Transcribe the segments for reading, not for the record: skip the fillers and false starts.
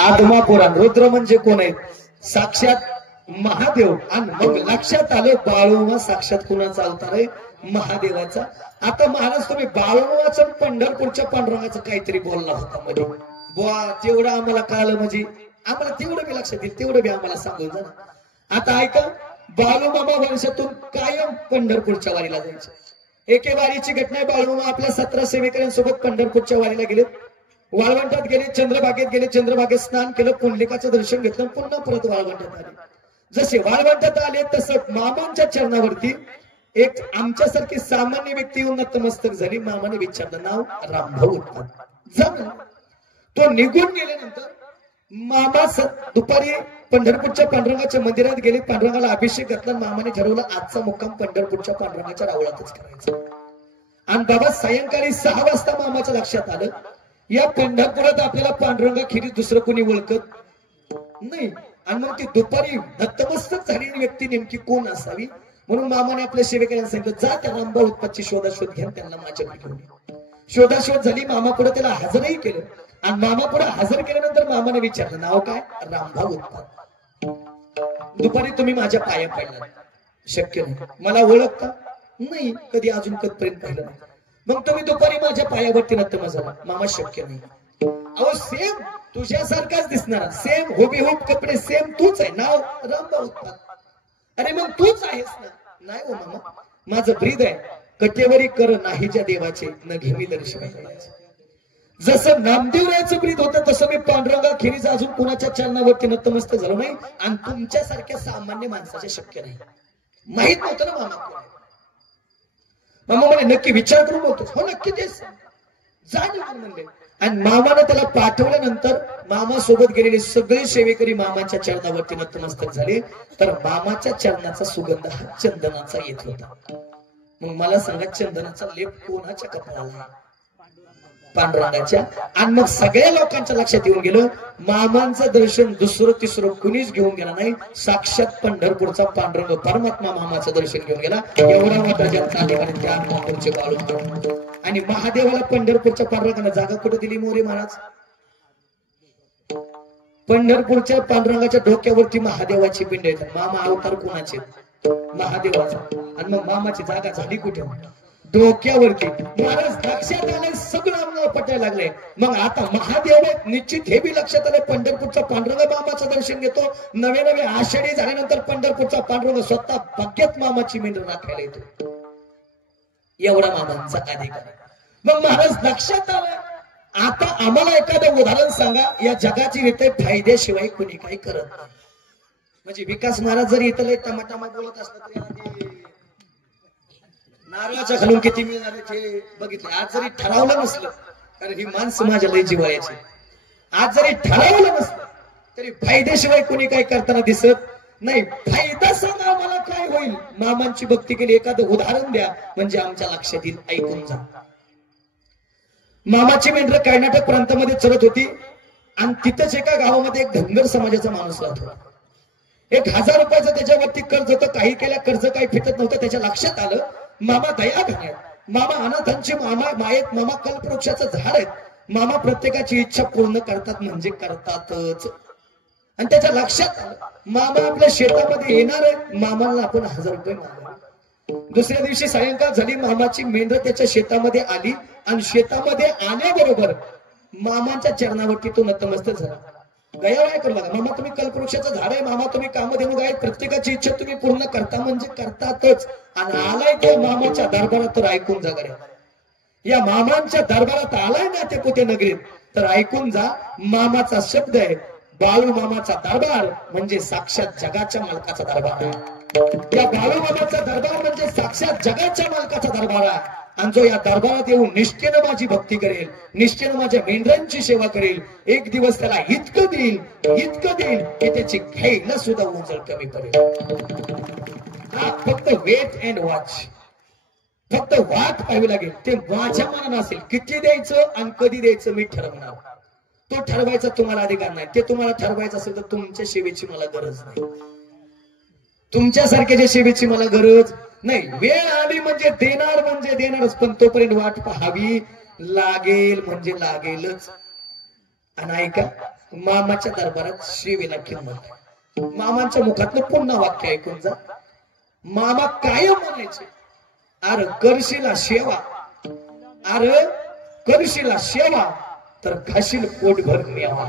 आदमा पुराण रुद्र म्हणजे कोण आहेत? साक्षात महादेव. आणि मग लक्षात आलं बाळूमा साक्षात कुणाचा अवतार आहे? महादेवाचा. आता महाराज तुम्ही बाळूमाचं पंढरपूरच्या पांडुरंगाचं काहीतरी बोलला होता मध्ये बुवा, तेवढं आम्हाला कळलं म्हणजे आम्हाला तेवढं बी लक्षात येईल, तेवढं बी आम्हाला सांगून जा ना. आता ऐका, बाळूमामा वंशातून कायम पंढरपूरच्या वारीला जायचे. एके वारीची घटना आहे. बाळूमामा आपल्या 17 सेवेकऱ्यांसोबत पंढरपूरच्या वारीला गेले. वाळवंटात गेले, चंद्रभागेत गेले, चंद्रभागेत स्नान केलं, पुंडलिकाचं दर्शन घेतलं, पुन्हा परत वाळवंटात आले. जसे वाळवंटात आले तसं मामांच्या चरणावरती एक आमच्यासारखी सामान्य व्यक्ती येऊन नतमस्तक झाली. मामाने विचारलं, नाव? रामभाऊ उत्पात. जा. तो निघून गेल्यानंतर मामा दुपारी पंढरपूरच्या पांडुरंगाच्या मंदिरात गेले, पांडुरंगाला अभिषेक घातला. मामाने ठरवलं आजचा मुक्काम पंढरपूरच्या पांडुरंगाच्या रावळातच करायचा. आणि बाबा सायंकाळी 6 वाजता मामाच्या लक्षात आलं, या पंढरपुरात आपल्याला पांडुरंगाखेरीज दुसरं कोणी ओळखत नाही. आणि मग ती दुपारी नतमस्तक झालेली व्यक्ती नेमकी कोण असावी, म्हणून मामाने आपल्या सेवेकऱ्यांना सांगितलं, जा त्या रामभाऊ उत्पातची शोधाशोध घ्या, त्यांना माझ्याकडे घेऊन या. शोधाशोध झाली. मामा पुढे त्याला हजरही केलं. आणि मामा पुढे हजर केल्यानंतर मामाने विचारलं, नाव काय? रामभाऊ उत्पात. दुपारी तुम्ही माझ्या पाया पडला? शक्य नाही. मला ओळखता? नाही, कधी अजून कधीपर्यंत पाहिलं नाही. मग तुम्ही दुपारी माझ्या पायावरती नतमस्तक झाला? मामा शक्य नाही. अहो सेम तुझ्यासारखाच दिसणार, सेम हुबेहूब कपडे, सेम तूच आहे, नाव रामभाऊ उत्पात. अरे मग तूच आहेस ना? नाही हो मामा, माझं ब्रीद आहे, कटेवरी कर नाहीच्या देवाचे न घेमी दर्शन करायचे. जसं नामदेवरायाचं ब्रीद होतं तसं मी पांडुरंगाखेरीज अजून कुणाच्या चरणावरती नतमस्तक झालो नाही. आणि तुमच्यासारख्या सामान्य माणसाचे शक्य नाही. माहित नव्हतं ना मामा कोण. मामा म्हणे नक्की विचार करून बोलतोस? हो नक्की तेच. जा निघून म्हणले. आणि मामाने त्याला पाठवल्यानंतर मामा सोबत गेलेले सगळे सेवेकरी मामाच्या चरणावरती नतमस्तक झाले. तर मामाच्या चरणाचा सुगंध हा चंदनाचा येत होता. मग मला सांगा, चंदनाचा लेप कोणाच्या कपाळाला? पांडुरंगाच्या. आणि मग सगळ्या लोकांच्या लक्षात येऊन गेलं, मामांचं दर्शन दुसरं तिसरं कुणीच घेऊन गेला नाही, साक्षात पंढरपूरचा पांडुरंग परमात्मा मामाचं दर्शन घेऊन गेला. एवढा मोठा जनता ठिकाणी त्या पंढरपूरचे बाळू. आणि महादेवाला पंढरपूरच्या पांडुरंगाला जागा कुठे दिली मोरे महाराज? पंढरपूरच्या पांडुरंगाच्या डोक्यावरती महादेवाची पिंड येतात. मामा अवतार कोणाचे? महादेवाचा. आणि मग मामाची जागा झाली कुठे? डोक्यावरती. महाराज लक्षात आलंय, सगळं आम्हाला पटायला लागलंय. मग आता महादेव निश्चित हे बी लक्षात आलंय, पंढरपूरचा पांडुरंग मामाचं दर्शन घेतो. नवे नवे आषाढी झाल्यानंतर पंढरपूरचा पांडुरंग स्वतः भाग्यात मामाची मेंढ राखायला येतो. एवढा मामांचा अधिकार. मग महाराज लक्षात आलं, आता आम्हाला एखादं उदाहरण सांगा, या जगाची रीते फायद्याशिवाय कोणी काही करत नाही. म्हणजे विकास महाराज जरी इथं टमाटामा बोलत असला तरी नारळाच्या खालून किती मिळणार ते बघितलं. आज जरी ठरवलं नसलं, कारण ही माणसं माझ्या लय जिव्हाळ्याची, आज जरी ठरवलं नसलं तरी फायद्याशिवाय कोणी काही करताना दिसत नाही. फायदा सांगा आम्हाला काय होईल? मामांची भक्ती केली, एखादं उदाहरण द्या म्हणजे आमच्या लक्षात येईल. ऐकून जा. मामाची मेंढरं कर्नाटक प्रांतामध्ये चरत होती. आणि तिथंच एका गावामध्ये एक धनगर समाजाचा माणूस राहत होता. 1000 रुपयाचं त्याच्यावरती कर्ज होतं. काही केल्या कर्ज काही फिटत नव्हतं. त्याच्या लक्षात आलं, मामा दया घालत, मामा अनाथांची मायेत, मामा कल्पवृक्षाचं झाड आहेत, मामा प्रत्येकाची इच्छा पूर्ण करतात म्हणजे करतातच. आणि त्याच्या लक्षात आलं, मामा आपल्या शेतामध्ये येणार आहे, मामाला आपण 1000 रुपये मागू. दुसऱ्या दिवशी सायंकाळ झाली. मामाची मेंढर त्याच्या शेतामध्ये आली. आणि शेतामध्ये आल्याबरोबर मामांच्या चरणावरती तो नतमस्तक झाला. गया काय करू लागा, मामा तुम्ही कल्पवृक्षाचं झाड आहे, मामा तुम्ही कामधेनू गाय, प्रत्येकाची इच्छा तुम्ही पूर्ण करता म्हणजे करतातच. आणि आलाय तो मामाच्या दरबारात, तर ऐकून जा गड्या. या मामांच्या दरबारात आलाय ना ते पुते नगरीत, तर ऐकून जा. मामाचा शब्द आहे, बाळू मामाचा दरबार म्हणजे साक्षात जगाच्या मालकाचा दरबार आहे. या बाळू मामाचा दरबार म्हणजे साक्षात जगाच्या मालकाचा दरबार आहे. आणि जो या दरबारात येऊन निष्ठेनं माझी भक्ती करेल, निष्ठेनं माझ्या मेंढरांची सेवा करेल, एक दिवस त्याला इतकं देईल की त्याची घ्यायला सुद्धा उंचळ कमी पडेल. फक्त वेट अँड वॉच, फक्त वाट पाहावी लागेल. ते माझ्या मनानं असेल, किती द्यायचं आणि कधी द्यायचं मी ठरवणार. तो ठरवायचा तुम्हाला अधिकार नाही. ते तुम्हाला ठरवायचं असेल तर तुमच्या सेवेची मला गरज नाही, तुमच्यासारख्याच्या सेवेची मला गरज नाही. वेळ आली म्हणजे देणारच, पण तोपर्यंत वाट पाहावी लागेल म्हणजे लागेलच. आणि ऐका, मामाच्या दरबारात शिवीला किंमत. मामांच्या मुखातलं पुन्हा वाक्य ऐकून जा. मामा कायम म्हणायचे, अरे करशीला सेवा, अरे करशीला सेवा तर खाशील पोटभर मेवा.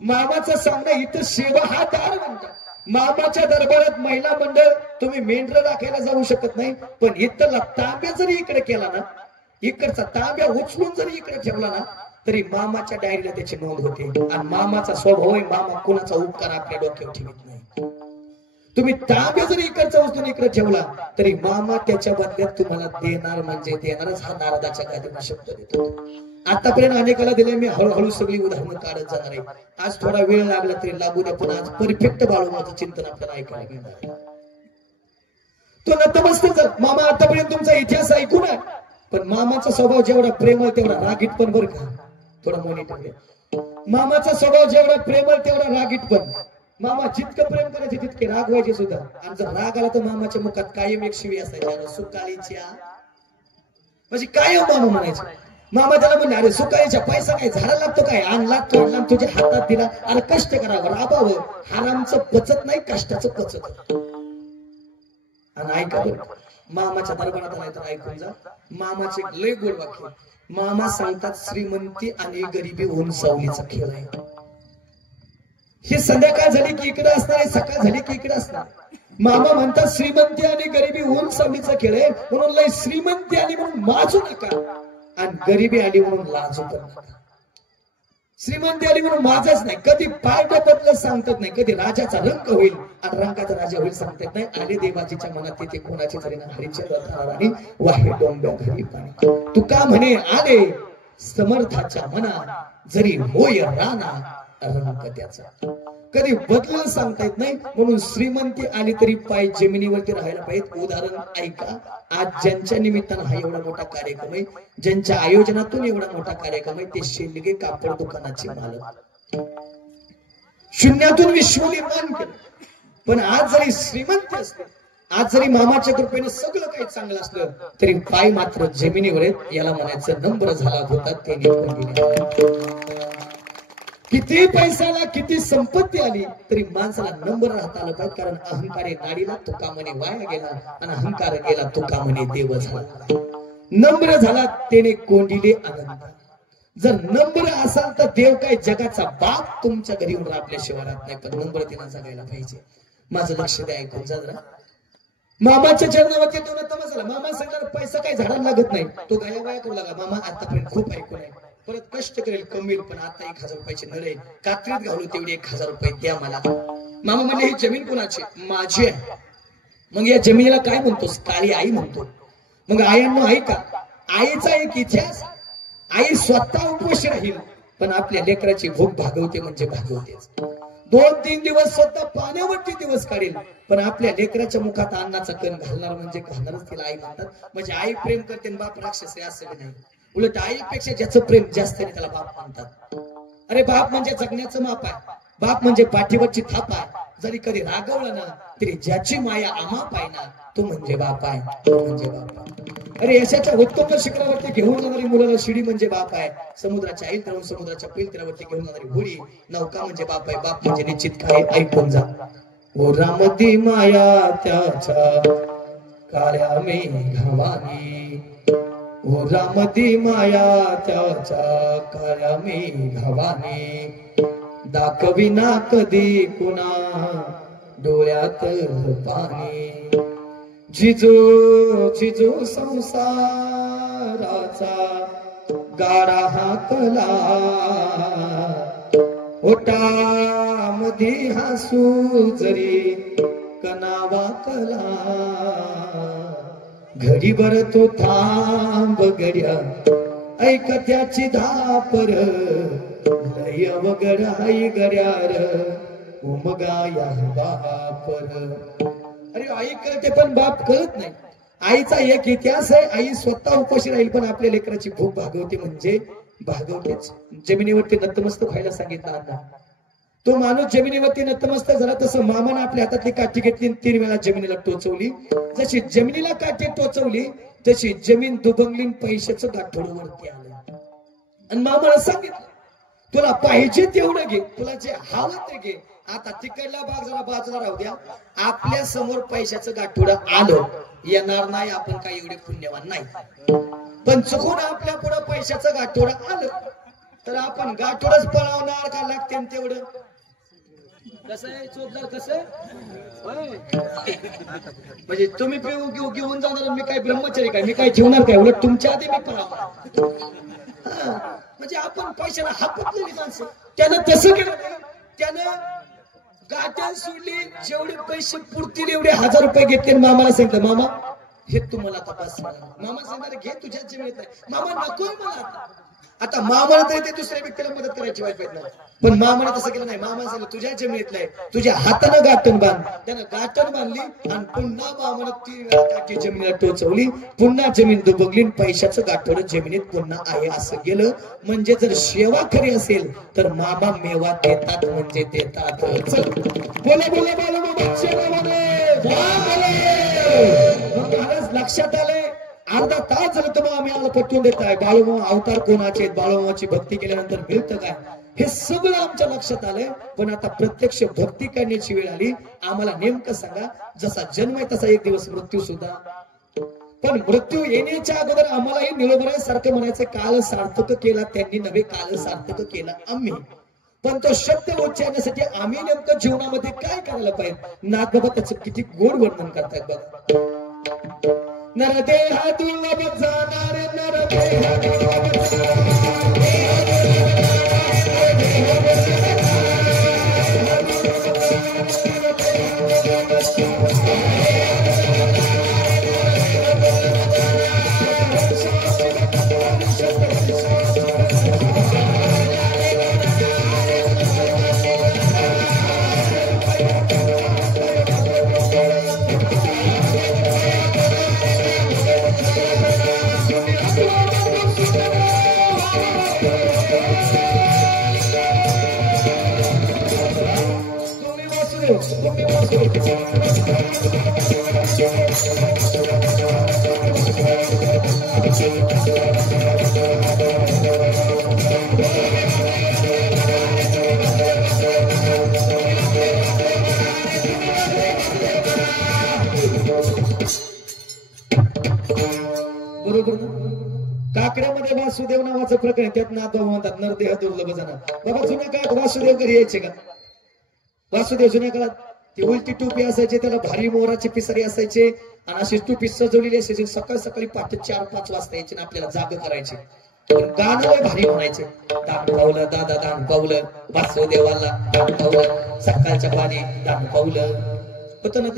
मामाचं सांगणं इथं सेवा हा दार म्हणतात. मामाच्या दरबारात महिला मंडळ तुम्ही मेंढर राखायला जाऊ शकत नाही, पण इथला तांब्या जरी इकडे केला ना, इकडचा तांब्या उचलून जरी इकडे ठेवला ना, तरी मामाच्या डायरीला त्याची नोंद होते. आणि मामाचा स्वभाव आहे, मामा कोणाचा उपकार आपल्या डोक्यावर ठेवत नाही. तुम्ही तांब्या जरी इकडचा उचलून इकडे ठेवला तरी मामा त्याच्या बदल्यात तुम्हाला देणार म्हणजे देणारच. हा नारदाच्या गादीला शब्द देतो. आतापर्यंत अनेकाला दिले, मी हळूहळू सगळी उदाहरणं काढत जाणार आहे. आज थोडा वेळ लागला तरी लागू द्या, पण आज परफेक्ट बाळूमाचं चिंतन आपल्याला ऐकायला मिळणार आहे. तो नतमस्तक मामा आतापर्यंत तुमचा इतिहास ऐकून आहे, पण मामाचा स्वभाव जेवढा प्रेमळ तेवढा रागीट पण. बरं का, थोडा मॉनिटर. मामाचा स्वभाव जेवढा प्रेमळ तेवढा रागीट पण. मामा जितकं प्रेम करायचे तितके रागवायचे सुद्धा. आणि जर राग आला तर मामाच्या मुखात कायम एक शिवी असायची, सुकाळीच्या. म्हणजे कायम मामा म्हणायचे. मामा त्याला म्हणले, अरे सुकाळीच्या पैसा काय झाडा लागतो काय, आणला तोडला तुझ्या हातात दिला, अरे कष्ट करावं राबावं, हरामचं पचत नाही कष्टाचं पचत. आणि ऐका बरं, मामाच्या दरबारात आलाय तर ऐकून जा. मामाचे लय गोड वाक्य. मामा सांगतात, श्रीमंती आणि गरिबी होऊन सावलीचा खेळ आहे. हे संध्याकाळ झाली की इकडे असणार आहे, सकाळ झाली की इकडे असणार. मामा म्हणतात, श्रीमंती आणि गरिबी होऊन सावलीचा खेळ आहे, म्हणून लय श्रीमंती आली म्हणून माजू नका, आणि गरिबी आली म्हणून लाजू पण नका. श्रीमंती आली म्हणून माझाच नाही, कधी पाय बदल सांगतात नाही, कधी राजाचा रंग होईल आणि रंगाचा राजा होईल सांगतात नाही. आले देवाजीच्या मनात तिथे कोणाची तरी ना, हरिचंद्र आणि वाहे डोंब्या घरी पाणी. तुका म्हणे आले समर्थाच्या मना, जरी होय राणा रंग त्याचा. कधी बदल सांगता येत नाही, म्हणून श्रीमंती आली तरी पाय जमिनीवरती राहायला पाहिजे. उदाहरण ऐका, आज ज्यांच्या निमित्तानं हा एवढा मोठा कार्यक्रम आहे, ज्यांच्या आयोजनातून एवढा मोठा कार्यक्रम आहे, ते शेंडगे कापड दुकानाचे मालक. शून्यातून विश्व निर्माण केलं. पण आज जरी श्रीमंत असते, आज जरी मामाच्या कृपेने सगळं काही चांगलं असलं, तरी पाय मात्र जमिनीवर आहेत. याला म्हणायचं नम्र झाला होता ते निघून गेले. किती पैशाला किती संपत्ती आली तरी माणसाला नंबर राहता आलं पाहिजे, कारण अहंकारे नाडीला तुका म्हणे वाया गेला, आणि अहंकार गेला तुका म्हणे देव झाला. नम्र झाला त्याने कोंडिले आनंद. जर नम्र असाल तर देव काय जगाचा बाप तुमच्या घरी येऊन आपल्याशिवाय राहत नाही, पण नम्रतेला जगायला पाहिजे. माझं लक्ष द्या, ऐकून जा जरा. मामाच्या चरणावरती तो नतमस्तक झाला. मामा सांगणार पैसा काही झाडाला लागत नाही, तो गाया वाया करू लागला. मामा आतापर्यंत खूप ऐकून आहे, परत कष्ट करेल कमील, पण आता 1000 रुपयाची नळे कात्रीत घालू तेवढे 1000 रुपये द्या मला. मामा म्हणले, ही जमीन कोणाची? माझी आहे. मग या जमिनीला काय म्हणतोस? काळी आई म्हणतो. मग आयांनो ऐका, आईचा एक इतिहास. आई स्वतः उपवाशी राहील, पण आपल्या लेकराची भूक भागवते म्हणजे भागवतेच. 2-3 दिवस स्वतः पाण्यावरती दिवस काढेल, पण आपल्या लेकराच्या मुखात अन्नाचा कण घालणार म्हणजे घालणारच तिला आई म्हणतात. म्हणजे आई प्रेम करते आणि बाप राक्षस आहे असं नाही. उलट आईपेक्षा ज्याचं प्रेम जास्त आहे त्याला बाप म्हणतात. अरे बाप म्हणजे जगण्याचं माप आहे, बाप म्हणजे पाठीवरची थाप आहे. जरी कधी रागवलं ना तरी ज्याची माया अमाप आहे ना, तो म्हणजे बाप आहे, तो म्हणजे बाप आहे. अरे यशाच्या उत्तम शिखरावरती घेऊन जाणारी मुलाला शिडी म्हणजे बाप आहे. समुद्राच्या ऐल तळून समुद्राच्या पैल तीरावरती घेऊन जाणारी होडी नौका म्हणजे बाप आहे. बाप म्हणजे निश्चित काय, ऐकून जा. ओ रामती माया त्याच्या काळ्या मेघवानी, ओ रामती माया त्याच्या काळ्या मेघवानी, दाखविना कधी कुणा डोळ्यात पाणी. जिजू जिजू संसाराचा गाडा हाकला, ओटामध्ये हसू जरी कनावा कला. घडीभर तो थांब गड्या, ऐक त्याची धापर, लय वगड हाय गड्यार, उमगा या बापर. अरे आई कळते पण बाप कळत नाही. आईचा एक इतिहास आहे. आई स्वतः उपाशी राहील, पण आपल्या लेकराची भूक भागवते म्हणजे भागवतेच. जमिनीवरती नतमस्तक व्हायला सांगितलं आता. तो माणूस जमिनीवरती नतमस्तक झाला, तसं मामाने आपल्या हातातली काठी घेतली, 3 वेळा जमिनीला टोचवली. जशी जमिनीला काठी टोचवली तशी जमीन दुभंगली, पैशाचं गाठोड वरती आलं. आणि मामाला सांगितलं, तुला पाहिजे तेवढं घे, तुला जे हवं ते घे. आता तिकडला भाग जरा बाजूला राहू द्या. आपल्या समोर पैशाचं गाठोडं आलं, येणार नाही, आपण काही एवढे पुण्यवान नाही. पण चुकून आपल्या पुढे पैशाचं गाठोडं आलं तर आपण गाठोडच पळवणार का लागते तेवढं. कसं आहे चोपदार, कसं म्हणजे तुम्ही घेऊन जाणार, मी काय ब्रह्मचारी काय, मी काय ठेवणार काय, उलट तुमच्या आधी मी पळवणार. म्हणजे आपण पैशाला हापतलेली माणसं. त्यानं तसं केलं नाही, त्यानं गाठण सोडली, जेवढे पैसे पुरतील एवढे 1000 रुपये घेतले. मामाला सांगितलं, मामा हे तुम्हाला तपास. मामा सांगणार घे, तुझ्या जमिनीत नाही. मामा नकोय मला. आता मामाला तरी ते दुसऱ्या व्यक्तीला मदत करायची वाईट नाही, पण मामाने तसं केलं नाही. मामा सांगितलं तुझ्या जमिनीतलं आहे, तुझ्या हातानं गाठण बांध. त्यानं गाठण बांधली आणि पुन्हा मामाने 3 वेळा काठी जमिनीला टोचवली. पुन्हा जमीन दुबगली, पैशाचं गाठोडं जमिनीत पुन्हा आहे असं गेलं. म्हणजे जर सेवा खरी असेल तर मामा मेवा देतात, म्हणजे देतात. बोला बोला बोला लक्षात आलंय. अर्धा तास झालं तर आम्ही आम्हाला पटवून देत आहे बाळूमामा अवतार कोणाचे, बाळूमामाची भक्ती केल्यानंतर मिळतं काय, हे सगळं आमच्या लक्षात आलंय. पण आता प्रत्यक्ष भक्ती करण्याची वेळ आली. आम्हाला नेमकं सांगा, जसा जन्म आहे तसा एक दिवस मृत्यू सुद्धा. पण मृत्यू येण्याच्या अगोदर आम्हालाही निरोबरासारखं म्हणायचं, काल सार्थक केला त्यांनी नव्हे, काल सार्थक केला आम्ही. पण तो शब्द उच्चारण्यासाठी आम्ही नेमकं जीवनामध्ये काय करायला पाहिजे. नाथ बाबा त्याचं किती गोड वर्णन करतायत बघा. नरदेहा दुर्लभ जाणारे, नरदेहा दुर्लभ काकड्यामध्ये वासुदेव नावाचं प्रकरण, त्यात नाथ म्हणतात नरदेह दुर्लभ जाणार. बाबा जुन्या काळात वासुदेव घरी यायचे का? वासुदेव जुन्या काळात ती उलटी टोपी असायची, त्याला भारी मोराचे पिसारी असायचे आणि अशी टोपी सजवलेली असायची. सकाळ सकाळी पहाटे 4-5 वाजता यायचे आणि आपल्याला जाग करायचे. गाणं लय भारी म्हणायचे, दान पावलं दादा दान पावलं, वासुदेवाला दान पावलं, सकाळच्या पाणी दान पावलं होतं ना.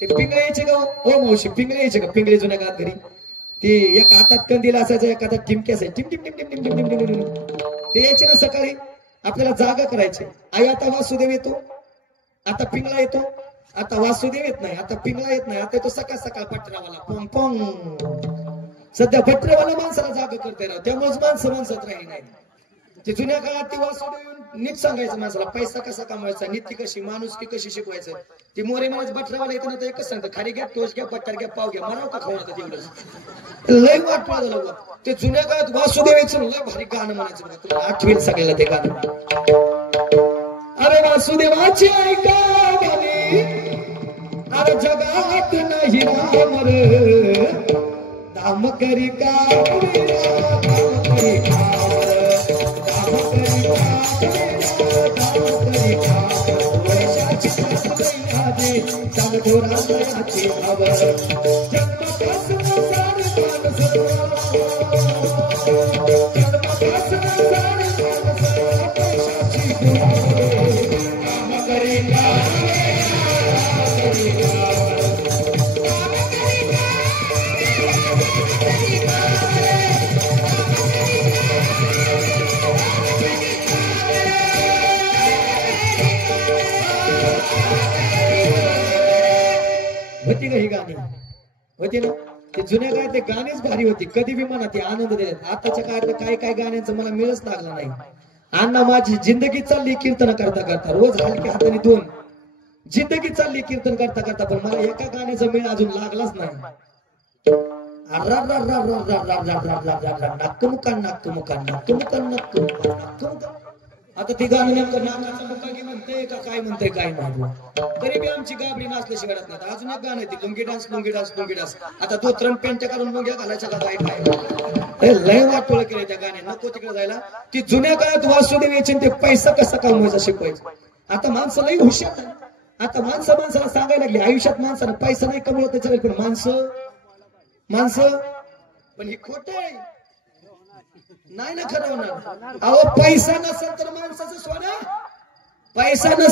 ते पिंगळे यायचे का हो मावशी? पिंगळे यायचे का? पिंगळे जुन्या काळात घरी ते एक हातात कंदील असायचं, एक हातात टिमकी असायची, टिम टिम टिम टिम टिम टिम टिम टिम. ते यायचे ना सकाळी, आपल्याला जागा करायचे. आई आता वासुदेव येतो, आता पिंगळा येतो. आता वासुदेव येत नाही, आता पिंगळा येत नाही, आता येतो सकाळ सकाळ पटरावाला पोंग पोंग. सध्या पटरेवाला माणसाला जागा करता येणार, त्यामुळेच माणसं माणसात राहिली नाही. ते जुन्या काळात ती वासुदेव येऊन नीट सांगायचं माणसाला, पैसा कसा कमवायचा, नीती कशी, माणुसकी कशी शिकवायचं. ती मोरे म्हणायचं बटरावाला येतं ना, तर एकच सांगतं, खाली घ्या, टोच घ्या, पट्टार घ्या, पाव घ्या, मराव का खाऊ नका तेवढंच. लय वाट झालं. ते जुन्या काळात वासुदेव यायचं लय भारी गाणं म्हणायचं बघा, तुला आठवेल सगळ्याला ते गाणं. अरे वासुदेवाची ऐका गाणी, अरे जगात नाही राम रे, दाम करी का होती का ही गाणी? होती ना. ते जुन्या काळात ते गाणीच भारी होती, कधी बी म्हणा ते आनंद देतात. आताच्या काळात काय काय गाण्यांचं मला मिळच लागलं नाही. अण्णा माझी जिंदगी चालली कीर्तन करता करता, रोज हलक्या हाताने 2 जिंदगी चालली कीर्तन करता करता, पण मला एका गाण्याचा मेळ अजून लागलाच नाही. नाकमुकान नाकमुकान नाकमुकान नाकमुकान नाकमुकान आता ती गाणं नेमकं नाकाचा मुकागी म्हणते का काय म्हणते काय नाही तरी बी आमची गाबडी नाचल्याशिवाय घडत नाही. अजून एक गाणं आहे ते lungi dance lungi dance lungi dance. आता धोत्रण पेंट्या काढून लुंग्या घालायच्या का काय काय लय वाटोळ केले त्या गाण्या. नको तिकडे जायला. ती जुन्या काळात वासुदेव यायचे ते पैसा कसा कमवायचा शिकवायचं. आता माणसं लई हुशार झाली. आता माणसाला सांगायला लागली आयुष्यात माणसानं पैसा नाही कमवत त्याच्या पण माणसं पण ही खोट आहे. नाही ना खरं होणार. अहो पैसा नसेल तर माणसाचं सोनं पैसा नसेल